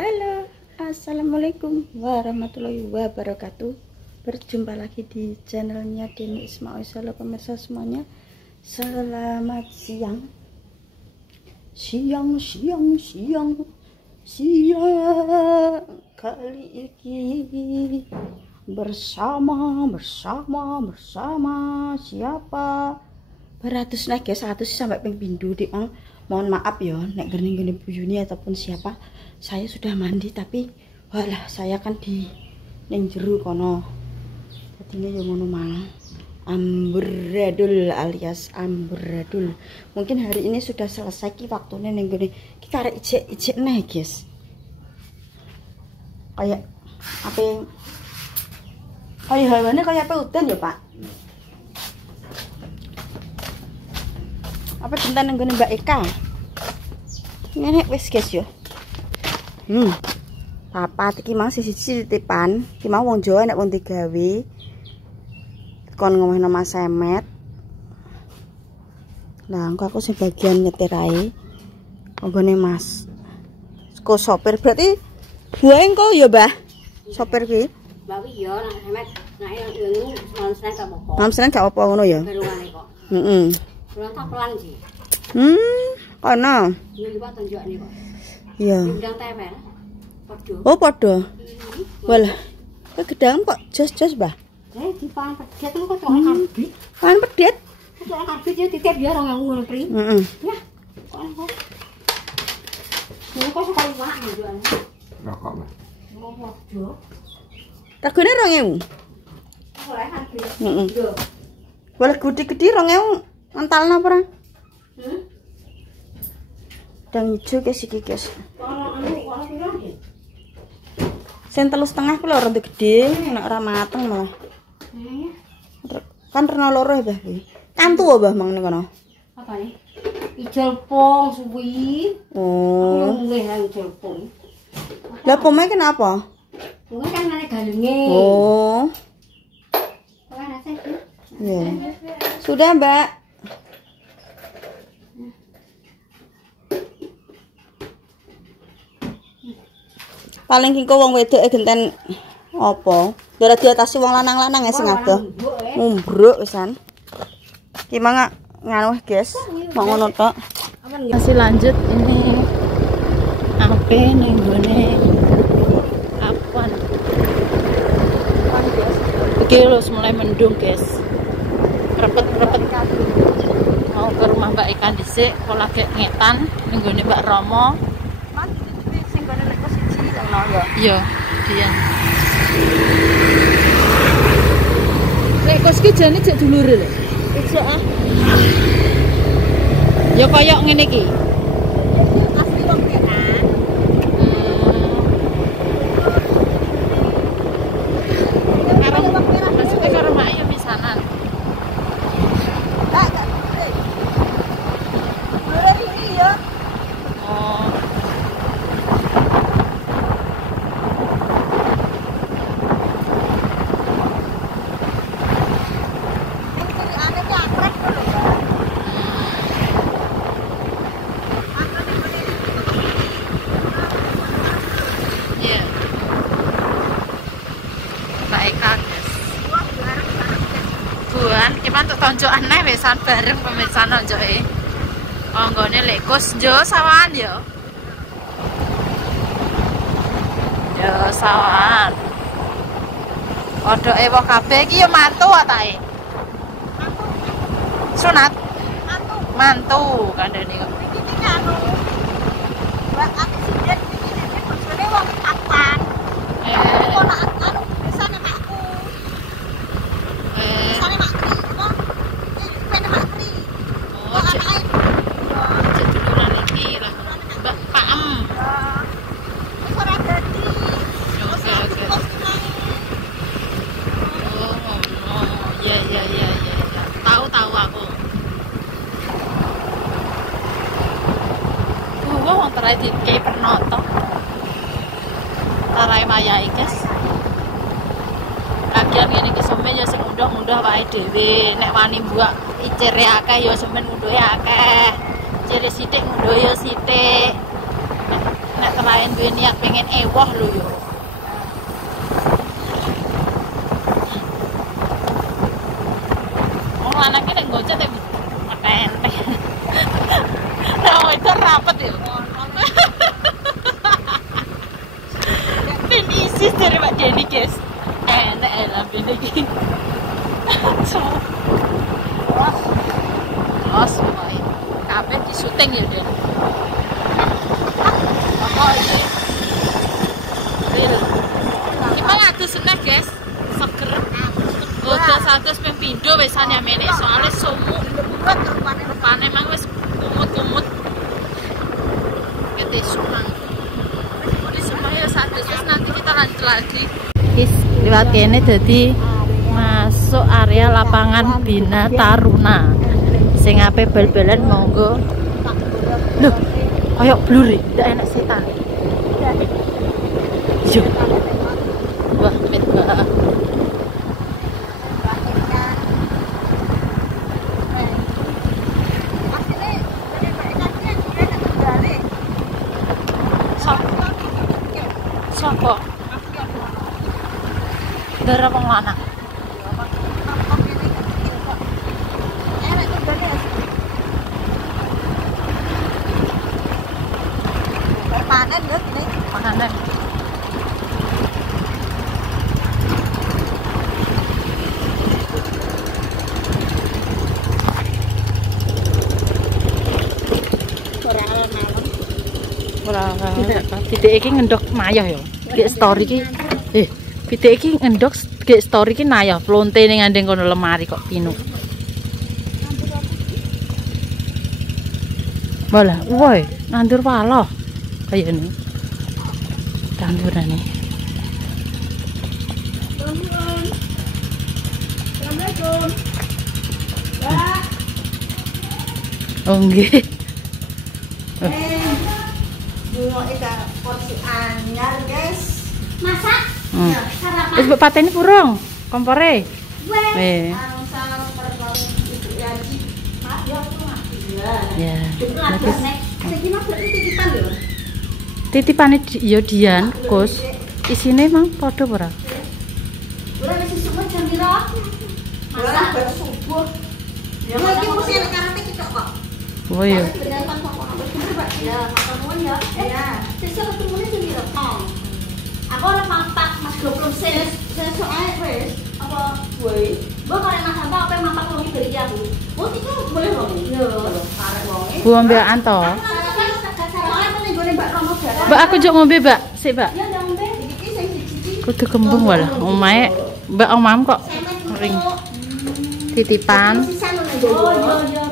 Halo, assalamualaikum warahmatullahi wabarakatuh. Berjumpa lagi di channelnya Deni Ismail. Halo pemirsa semuanya, selamat siang. Siang kali ini bersama siapa? Beratus naik ya, 100 sampai ping pindu di mang. Mohon maaf ya nek gini Bu Yuni ataupun siapa. Saya sudah mandi tapi walah saya kan di ning jero kono. Jadinya ya ngono mang. Amburadul alias amburadul. Mungkin hari ini sudah selesai ki waktune ning gini. Kita arek ijek nih guys. Kayak apa yang kayak hewannya kayak apa udan ya Pak? Apa cinta nang gone Mbak Eka? Ngene wis guys yo. Papat iki mang siji titipan. Iki mau wong Jawa nek wong digawe kon ngomongno Mas Semet. Lah engko aku sing bagian nyetir ae. Nggone Mas. Ko sopir berarti buahe engko ya, Mbah? Sopir ki. Mbak iya nang Semet. Nek ilmu Mamsren gak apa-apa. Mamsren gak apa ngono ya? Berwane kok. Heeh. Kuwi tak pelan sih. Kono. Iki Pak tunjukane kok. Iya. Undang tempel. Padha. Oh, padha. Walah. Kegedangan kok jos-jos, Mbah. Dipan pedet kok soal karbit. Pan pedet. Soal karbit ya titip ya 2000 ngono, Pri. Heeh. Ya. Kok. Ini kok sekali Pak tunjukane. Rokok, Mas. Oh, padha. Regane 2000. Oleh karbit. Heeh. Lho. Walah gede-gede 2000. Ngentalna apa ora? Dang ijo guys iki guys. Kalau piro nggih? Sing 3,5 ku lho rada gede, nek ora mateng malah. Kan rena loro ya, Mbah kuwi. Kantu apa, Mbah, mang ning kono? Apa nih? Ijol pong suwi. Oh. Nggih nang ijol pong. Lah pome kenapa? Bunga kan ana galunge. Oh. Kok ana sih? Ya. Sudah, Mbak. Paling kengko wong wedok genten apa? Ora diatasi wong lanang-lanang ya sing adoh. Mumbruk pisan. Ki mangga nganu guys, mau ngono tok. Masih lanjut ini apa ning gone apaan? Iki wis mulai mendung, guys. Repet-repet. Mau ke rumah Mbak Eka dhisik, kok lagi ngetan ning gone Mbak Romo. Sing gone nek siji ngono ya. Iya, dian. Lek kos ki jane jek dulure lho. Iso ah. Ya koyo ngene iki. Asli wong Vietnam. Maksudnya ke rumah ayo misanan. Enggak. Dulure iki ya. Oh. Buan, gimana untuk tonjokan nih besan bareng pemirsa nonjoke. Oh, nggone lek kos jo sawan yo. Yo sawan. Odoke wong kabeh iki yo mantu atae. Sunat. Mantu kandhane kok. Iki anu. Mbak aksiden iki bojone wong kapan. Kok nak anu bisane makku. Bisane makku. Kok pene makku. Oh, jadi duluan iki lah. Mbak Paem. Wis ora dadi. Oke. Oh, ya. Tahu aku. Wong terai dike pernoto. Tarai mayai, guys. Lagian ngene iki semen ya sing mundah-mundah wae dhewe. Nek wani buak icere akeh ya semen munduhe akeh. Cire sithik munduhe ya sithik. Nek klien gue niat pengen ewoh lho yo. Wong lanang ki nek gocet nek enteng. Nah, itu rapat ya. Pin isis dari Mbak Denny guys. Enak lah pin iki. Los main. Kabeh di syuting ya, Den. Apa iki? Real. Kita ngatus seneh, guys. Seger. Udah 100 ping pindho wesane amene soalnya sumuk. Rupane emang wis kumut-kumut. Kita sumang. Di semuanya 100 terus nanti kita lanjut lagi. Guys, lewat kene jadi masuk area lapangan Bina Taruna. Sing ape bal-balan monggo. Loh, kayak blur ya, ndak enak setan. Yo. Wah, mega. Sopo? Darah wong lanang. Panen lho ini. Panen. Ora pitik iki ngendok mayah ya. Gek story iki. Pitik iki ngendok gek story iki nayah. Plonte ning ngandeng kono lemari kok pinu. Bola, woi, nandur paloh. Kayak ini. Tandurane. Assalamualaikum. Mbak. Oh nggih. Bunga ika porsi anyar, guys. Masak? Ya, sarapan. Wis mbok pateni kurung kompore. Weh. Salam perkawin Ibu Yaji. Maaf ya, aku mati. Ya. Itu ada nek. Iki mah titipan lho. Titipane ya Dian, Kus. Isine emang padha ora? Ora wis semua jam piro? Masak baru subuh. Ya iki mesti nek karate kita kok. Oh iya. Ya, makan ya. Ya. Sesuk ketemune jam piro? Aku ora mampak Mas Goblok sesuk ae wis. Apa woi? Mbok karek Mas Anta apa mampak wong iki aku. Oh, iki boleh wong. Yo, karek wonge. Bu ambekan to. Mbak aku njuk ngombe, Mbak. Sik, Mbak. Ya ngombe iki sing siji. Kudu kembung walah. Omahe Mbak omam kok ring. Titipan. Oh, yo.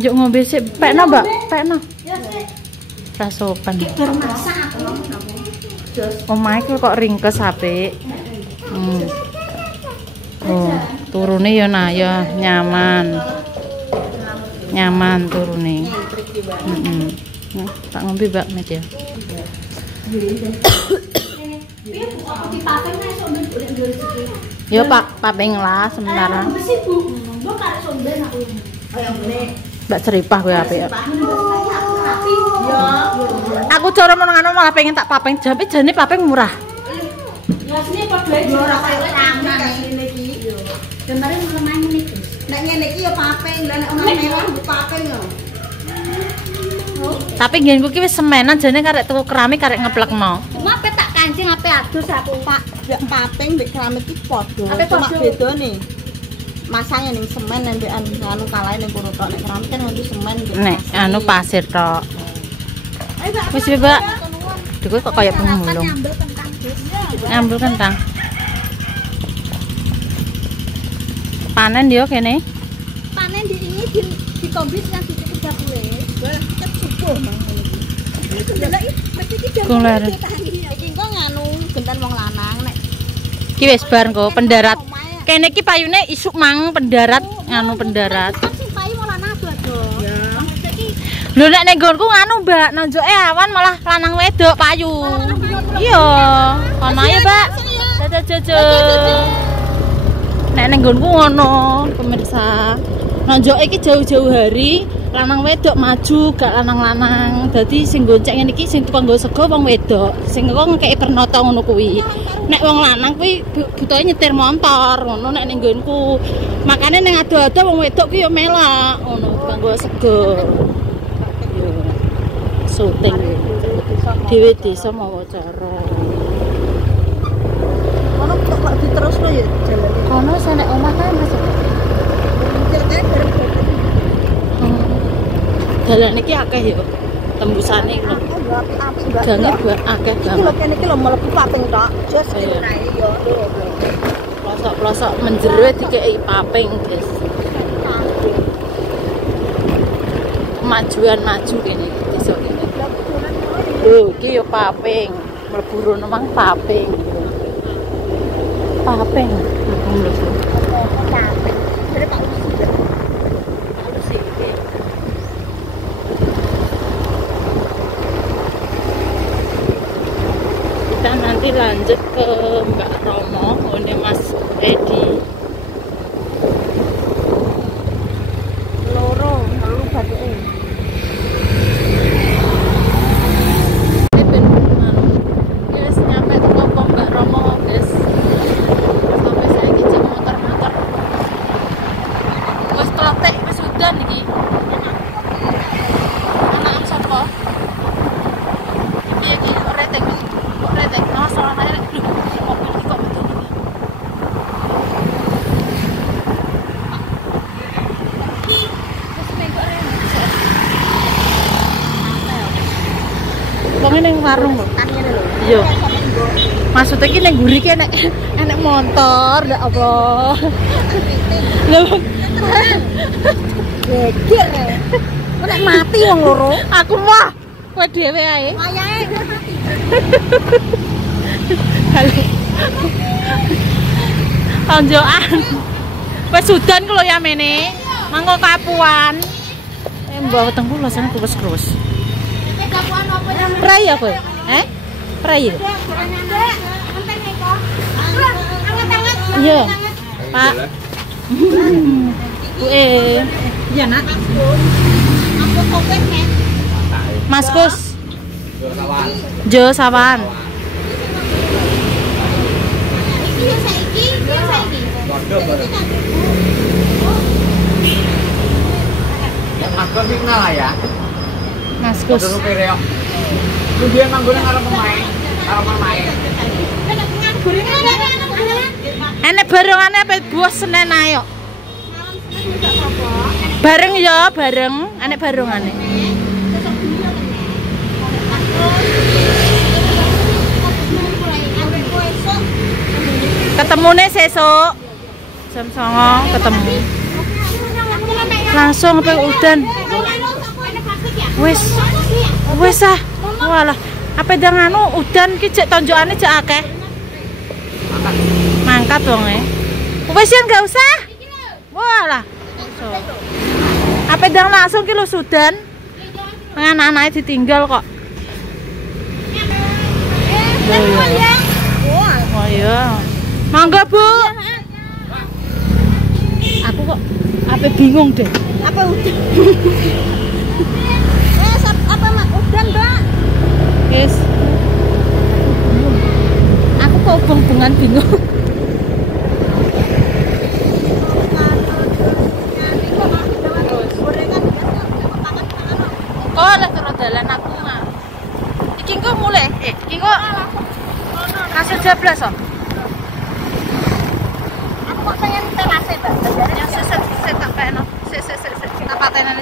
Njuk ngombe sik. Pekno, Mbak. Pekno. Ya sik. Ra sopan. Baru masak aku. Omahe kok ringkes apik. Oh, turune ya nah ya nyaman. Nyaman turune. Heeh. Nah, tak ngombe Mbak Met ya. Ya Pak, papeng lah sementara. Mbak Ceripah kowe apik. Aku cara menengano malah pengen tak papeng, tapi jane papeng murah. Ya sini padha ae ora kaya ramen ngene iki. Kemarin lemah ngene iki. Nek ngene iki ya papeng, lha nek omah merah mbok papeng yo. Tapi nggenku ki wis semenan jane karek tuku keramik karek ngeplekno. Mape tak kancing ape adus aku Pak. Nek papeng mbek keramik iki padha. Cuma bedane. Masangnya ning semen nek anu kalahe ning kono tok nek keramik kan nganggo semen Nek anu pasir tok. Wis Mbak. Duh kok kaya pemulung. Ngambil kentang. Panen yo kene. Panen di ini di kombis yang ditutup dapure. Wah, kita subuh mang ngene iki. Lha iki Kung lare. iki kok nganu genten wong lanang nek. Ki wis bar kok pendarat. Kene iki payune isuk mang pendarat nganu pendarat. Sing payu malah ado-ado. Ya. Lho nek ning nggonku nganu Mbak, nanjoke awan malah lanang wedok payu. Iya, kono ae, Mbak. Jojo. Nek ning nggonku ngono, pemirsa. Nanjoke iki jauh-jauh hari lanang wedok maju, gak lanang-lanang. Dadi sing gonceng ngene iki sing tukang nggo sego wong wedok. Sing kok ngekeki pernata ngono kuwi. Nek wong lanang kuwi butuhe nyetir motor ngono nek ning nggonku. Makane ning ado-ado wong wedok kuwi yo melak ngono tukang nggo sego. Yo. Syuting dhewe desa mawa cara. Ono kok diterusno ya jalan. Kono senek omah kae masuk. Dalan iki akeh ya tembusane lho. Gange buat akeh Iki banget. lho kene iki lho mlebu paping tok. Jos kene kae yo. Pelosok-pelosok menjero dikeki paping, guys. Kemajuan maju kene desa kene. Lho, iki yo paping. Mlebu rono mang paping. Paping. Aku mlebu. Kita nanti lanjut ke Mbak Romo, ini Mas Edi. Loro batuke. Ini ben guys nyampe teko Mbak Romo, guys. Sampai saya kecil motor-motor. Wes tlotek wis udan iki. Anak sapa? Piye iki kok reteng? Kok reteng? Nah, soalnya lho, mobil iki kok betul iki. Wong ning warung lho. Iya. Maksudnya ki ning mburi ki enek motor, ndak apa. Lho, Geger. Kok nek mati wong loro. aku mah kowe dhewe ae. Wayahe Halo. Tonjokan. Wes udan ku lho ya mene. Mangko kapuan. Mbah weteng kula sana krus-krus. Prai ya kowe? Prai. Iya. Pak. iya nak. Mas Kus. Jo Sawan. Mas Kus iki kenal ya. Mas Kus. Lu dia manggone karo pemain. Enek barengane apa buah Senen ayo. Bareng ya, bareng. Enek barengane. Ketemune sesuk. Jam 09.00 ketemu. Langsung apa udan. Wes ah. Walah, apa ndang anu udan ki cek tonjokane cek akeh. Mangkat wonge. Wes yen gak usah. Walah. Apa ndang langsung ki lho sudan. Anak-anake ditinggal kok. Oh iya. Mangga, Bu. Aku kok apa bingung deh. Apa udan? Apa mak udan, Mbak? Yes. Aku kok beng-bengan bingung. Oh, lah terus dalan aku mah. Iki kok mulai? Iki kok hasil jablas oh. Aku kok pengen telase, Mbak. Ya, saya tak pengen. Saya tak patenan.